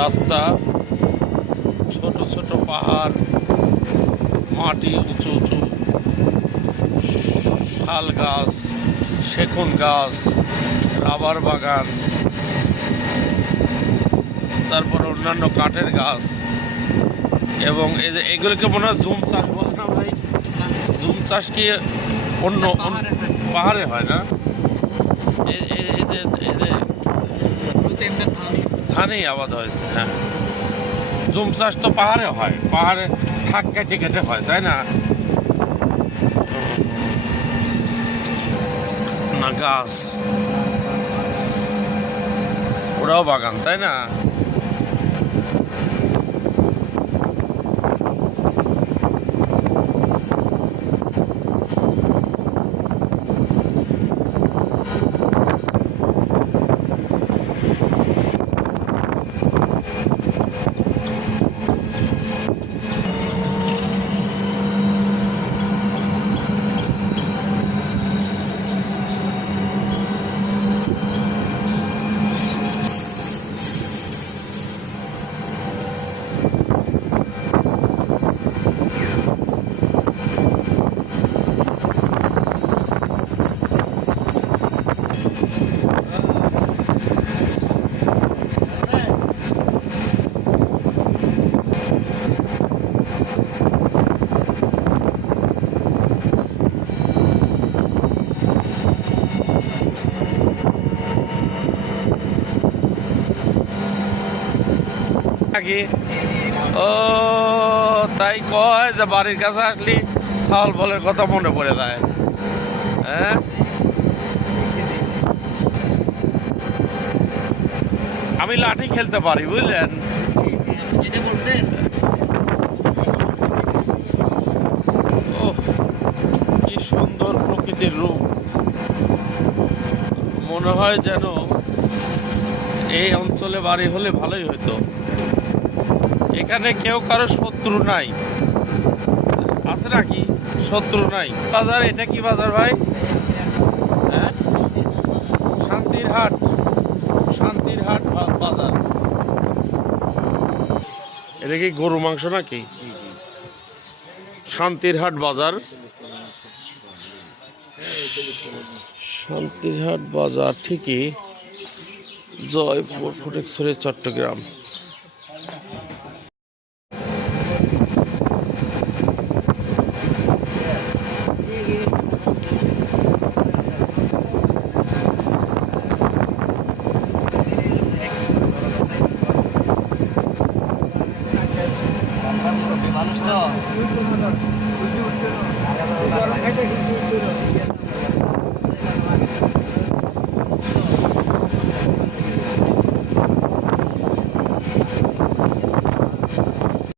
রাস্তা, ছোট ছোট পাহাড়, মাটি উঁচু উঁচু, শাল গাছ, সেগুন গাছ, রাবার বাগান, তারপর অন্যান্য কাঠের গাছ। এবং এগুলোকে মনে হয় জুম চাষ বলে না ভাই? জুম চাষ কি অন্য পাহাড়ে হয় না? ধানেই আবাদ হয়েছে। হ্যাঁ, জুম চাষ তো পাহাড়ে হয়, পাহাড়ে থাক কেটে কেটে হয়, তাই না? না গাছ, ওরাও বাগান, তাই না? নাকি? ও তাই কয় যে বাড়ির কাছে আসলি ছাগল বলের কথা মনে পড়ে যায়। হ্যাঁ, আমি লাঠি খেলতে পারি, বুঝলেন? ওহ, কি সুন্দর প্রকৃতির রূপ! মনে হয় যেন এই অঞ্চলে বাড়ি হলে ভালোই হতো। এখানে কেউ কারো শত্রু নাই, আছে নাকি? শত্রু নাই। বাজার, এটা কি বাজার ভাই? হ্যাঁ, শান্তির হাট, শান্তির হাট বাজার। এটা কি গরু মাংস নাকি? শান্তির হাট বাজার, শান্তির হাট বাজার ঠিকই, জয়পুর, ফটিকছড়ি, চট্টগ্রাম। মানুষ তো